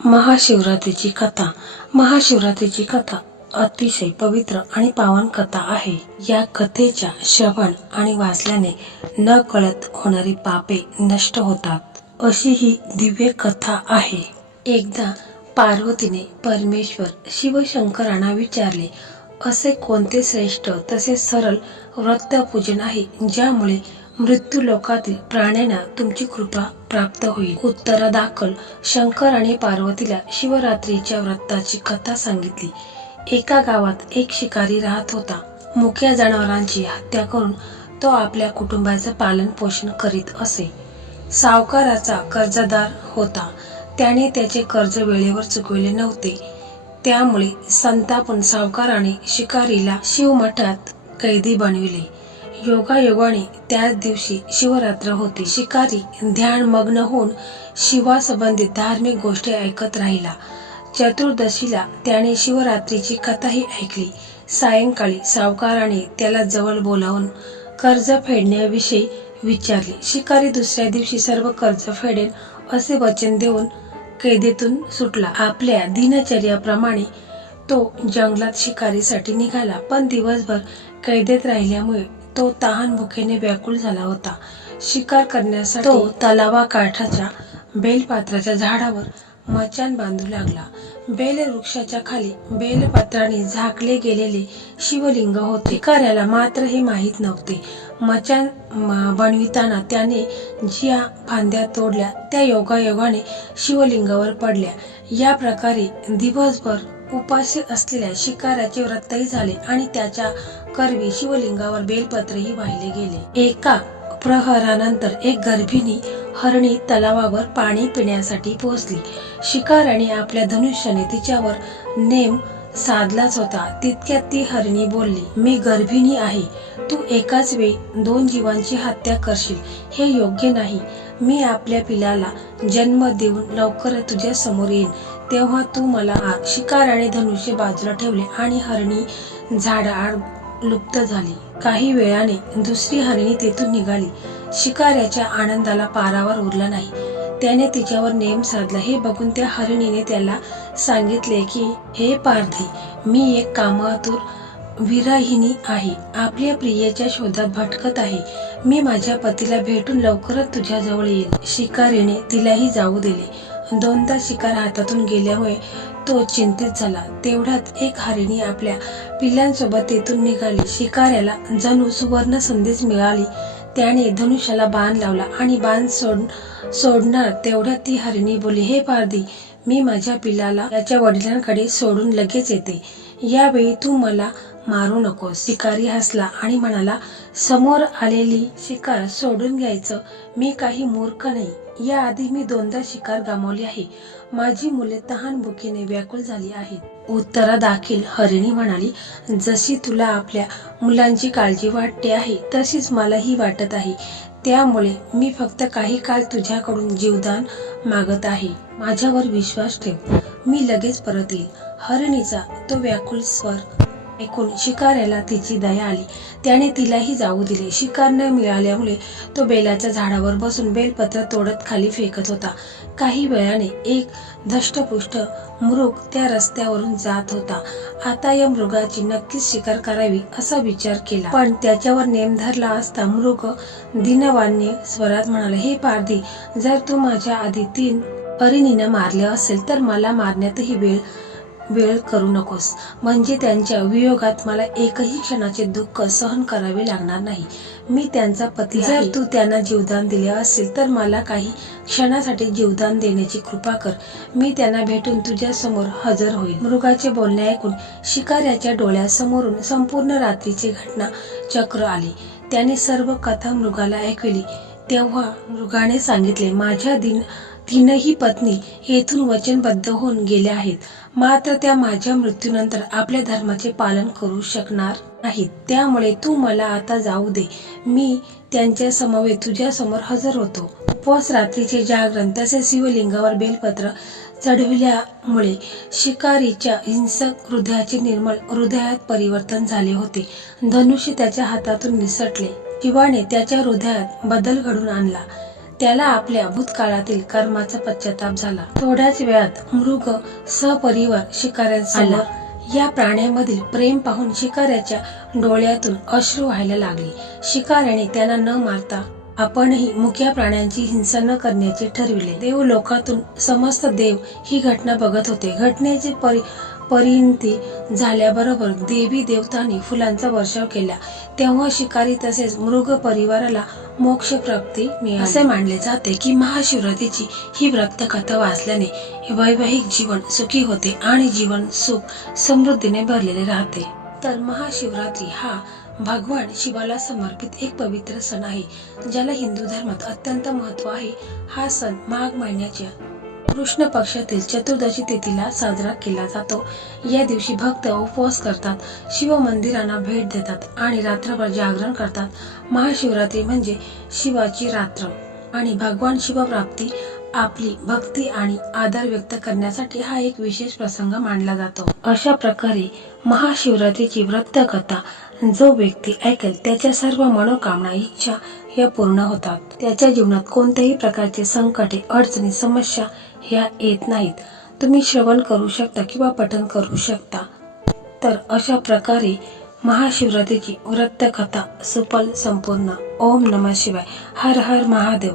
महाशिवरात्रीची कथा. महाशिवरात्रीची कथा अतिशय पवित्र आणि पावन कथा आहे. या कथेच्या श्रवण आणि वाचल्याने न कळत होणारी पापे नष्ट होतात, अशी ही दिव्य कथा आहे. एकदा पार्वतीने परमेश्वर शिवशंकरांना विचारले, असे कोणते श्रेष्ठ तसेच सरळ व्रतपूजन आहे ज्यामुळे मृत्यू लोकातील प्राण्यांना तुमची कृपा प्राप्त होईल? उत्तरादाखल शंकराने पार्वतीला शिवरात्रीच्या व्रताची कथा सांगितली. एका गावात एक शिकारी राहत होता. मुक्या जनावरांची हत्या करून तो आपल्या कुटुंबाचं पालन पोषण करीत असे. सावकाराचा कर्जदार होता. त्याने त्याचे कर्ज वेळेवर चुकविले नव्हते. त्यामुळे संतापून सावकाराने शिकारीला शिवमठात कैदी बनविले. योगायोगाने त्याच दिवशी शिवरात्र होती. शिकारी ध्यानमग्न होऊन शिवासंबंधित धार्मिक गोष्टी ऐकत राहिला. चतुर्दशीला त्याने शिवरात्रीची कथाही ऐकली. सायंकाळी सावकाराने त्याला जवळ बोलावून कर्ज फेडण्याविषयी विचारले. शिकारी दुसऱ्या दिवशी सर्व कर्ज फेडेल असे वचन देऊन कैदेतून सुटला. आपल्या दिनचर्याप्रमाणे तो जंगलात शिकारीसाठी निघाला, पण दिवसभर कैदेत राहिल्यामुळे तो तहान भुकेने व्याकुळ झाला होता. शिकार करण्यासाठी तो तलावाकाठाच्या बेलपात्राच्या झाडावर मचाण बांधू लागला. बेलवृक्षाच्या खाली बेलपत्राने झाकले गेलेले शिवलिंग होते. शिकाऱ्याला मात्र हे माहीत नव्हते. मचाण बनविताना त्याने ज्या फांद्या तोडल्या त्या योगायोगाने शिवलिंगावर पडल्या. या प्रकारे दिवसभर उपाशी असलेल्या शिकाऱ्याचे व्रतही झाले आणि त्याच्या करवी शिवलिंगावर बेलपत्रही वाहिले गेले. एका प्रहरानंतर एक गर्भिणी हरणी तलावावर पाणी पिण्यासाठी पोहोचली. शिकाऱ्याने आपल्या धनुष्याने तिच्यावर नेम साधलाच होता. तितक्यात ती हरणी बोलली, मी गर्भिणी आहे. तू एकाच वेळी 2 जीवांची हत्या करशील, हे योग्य नाही. मी आपल्या पिलाला जन्म देऊन लवकर तुझ्या समोर येईन, तेव्हा तू मला आण. शिकाऱ्याने धनुष्य बाजूला ठेवले आणि हरणी झाडाआड लुप्त झाली. काही वेळाने दुसरी हरणी तेथून निघाली. शिकाऱ्याच्या आनंदाला पारावर उरला नाही. त्याने तिच्यावर नेम साधला. हे बघून त्या हरणीने त्याला सांगितले की, हे पारधी, मी एक कामातुर विरहिणी आहे. आपल्या प्रियेच्या शोधात भटकत आहे. मी माझ्या पतीला भेटून लवकरच तुझ्या जवळ येईल. शिकारीने तिलाही जाऊ दिले. 2दा शिकार हातातून गेल्यामुळे तो चिंतित झाला. तेवढ्यात एक हरिणी आपल्या पिल्लांसोबत तेथून निघाली. शिकाऱ्याला जणू सुवर्ण संदेश मिळाली. त्याने धनुष्याला बाण लावला आणि बाण सोडणार तेवढ्यात ती हरिणी बोलली, हे पारधी, मी माझ्या पिल्लाला त्याच्या वडिलांकडे सोडून लगेच येते. यावेळी तू मला मारू नकोस. शिकारी हसला आणि म्हणाला, समोर आलेली शिकार सोडून घ्यायचं मी काही मूर्ख नाही. याआधी मी 2दा शिकार गमावली आहे. माझी मुले तहान भुकेने व्याकुळ झाली आहेत. उत्तरादाखल हरिणी म्हणाली, जशी तुला आपल्या मुलांची काळजी वाटते आहे तशीच मलाही वाटत आहे. त्यामुळे मी फक्त काही काळ तुझ्याकडून जीवदान मागत आहे. माझ्यावर विश्वास ठेव, मी लगेच परत येईल. हरणीचा तो व्याकुळ स्वर ऐकून शिकाऱ्याला तिची दया आली. त्याने तिलाही जाऊ दिले. शिकार न मिळाल्यामुळे तो बेलाच्या झाडावर बसून बेलपत्र तोडत खाली फेकत होता. काही वेळाने एक धष्टपुष्ट मृग त्या रस्त्यावरून जात होता. आता या मृगाची नक्कीच शिकार करावी असा विचार केला, पण त्याच्यावर नेम धरला असता. मृग दीनवाण्य स्वरात म्हणाला, हे पारधी, जर तू माझ्या आधी 3 हरिणींना मारले असेल तर मला मारण्यातही वेळ करू नकोस. म्हणजे त्यांच्या वियोगात मला एकही क्षणाचे दुःख सहन करावे लागणार नाही. मी त्यांचा पती आहे. जर तू त्यांना जीवदान दिले असेल तर मला काही क्षणासाठी जीवदान देण्याची कृपा कर. मी त्यांना भेटून तुझ्या समोर हजर होईल. मृगाचे बोलणे ऐकून शिकाऱ्याच्या डोळ्यासमोरून संपूर्ण रात्रीची घटना चक्र आली. त्याने सर्व कथा मृगाला ऐकवली. तेव्हा मृगाने सांगितले, माझ्या 3ही पत्नी येथून वचनबद्ध होऊन गेल्या आहेत. मात्र त्या माझ्या मृत्यूनंतर आपल्या धर्माचे पालन करू शकणार नाहीत. त्यामुळे तू मला आता जाऊ दे. मी त्यांच्या समवेत तुझ्या समोर हजर होतो. उपवास, रात्रीचे जागरण तसेच शिवलिंगावर बेलपत्र चढविल्यामुळे शिकारीच्या हिंसक हृदयाचे निर्मल हृदयात परिवर्तन झाले होते. धनुष्य त्याच्या हातातून निसटले. शिवाने त्याच्या हृदयात बदल घडून आणला. त्याला आपल्या भूतकाळातील कर्माचा पश्चाताप झाला. थोड्याच वेळात मृग सपरिवार शिकाऱ्यांसमोर या प्राण्यामधील प्रेम पाहून शिकाऱ्याच्या डोळ्यातून अश्रू व्हायला लागले. शिकाऱ्याने त्यांना न मारता आपणही मुक्या प्राण्यांची हिंसा न करण्याचे ठरविले. देव लोकातून समस्त देव ही घटना बघत होते. घटनेची परिणती झाल्याबरोबर देवी देवतांनी फुलांचा वर्षाव केला. तेव्हा शिकारी तसेच मृग परिवाराला मोक्ष प्राप्ती मिळाली. असे मानले जाते की महाशिवरात्रीची ही व्रतकथा वाचल्याने वैवाहिक जीवन सुखी होते आणि जीवन सुख समृद्धीने भरलेले राहते. तर महाशिवरात्री हा भगवान शिवाला समर्पित एक पवित्र सण आहे, ज्याला हिंदू धर्मात अत्यंत महत्त्व आहे. हा सण माघ महिन्याच्या कृष्ण पक्षातील चतुर्दशी तिथीला साजरा केला जातो. या दिवशी भक्त उपवास करतात, शिव मंदिरांना भेट देतात आणि रात्रभर जागरण करतात. महाशिवरात्री म्हणजे शिवाची रात्र आणि भगवान शिवप्राप्ती आपली भक्ती आणि आदर व्यक्त करण्यासाठी हा एक विशेष प्रसंग मानला जातो. अशा प्रकारे महाशिवरात्रीची व्रतकथा जो व्यक्ती ऐकेल त्याच्या सर्व मनोकामना इच्छा या पूर्ण होतात. त्याच्या जीवनात कोणत्याही प्रकारचे संकटे अडचणी समस्या ह्या येत नाहीत. तुम्ही श्रवण करू शकता किंवा पठण करू शकता. तर अशा प्रकारे महाशिवरात्रीची व्रतकथा सुफल संपूर्ण. ओम नमः शिवाय. हर हर महादेव.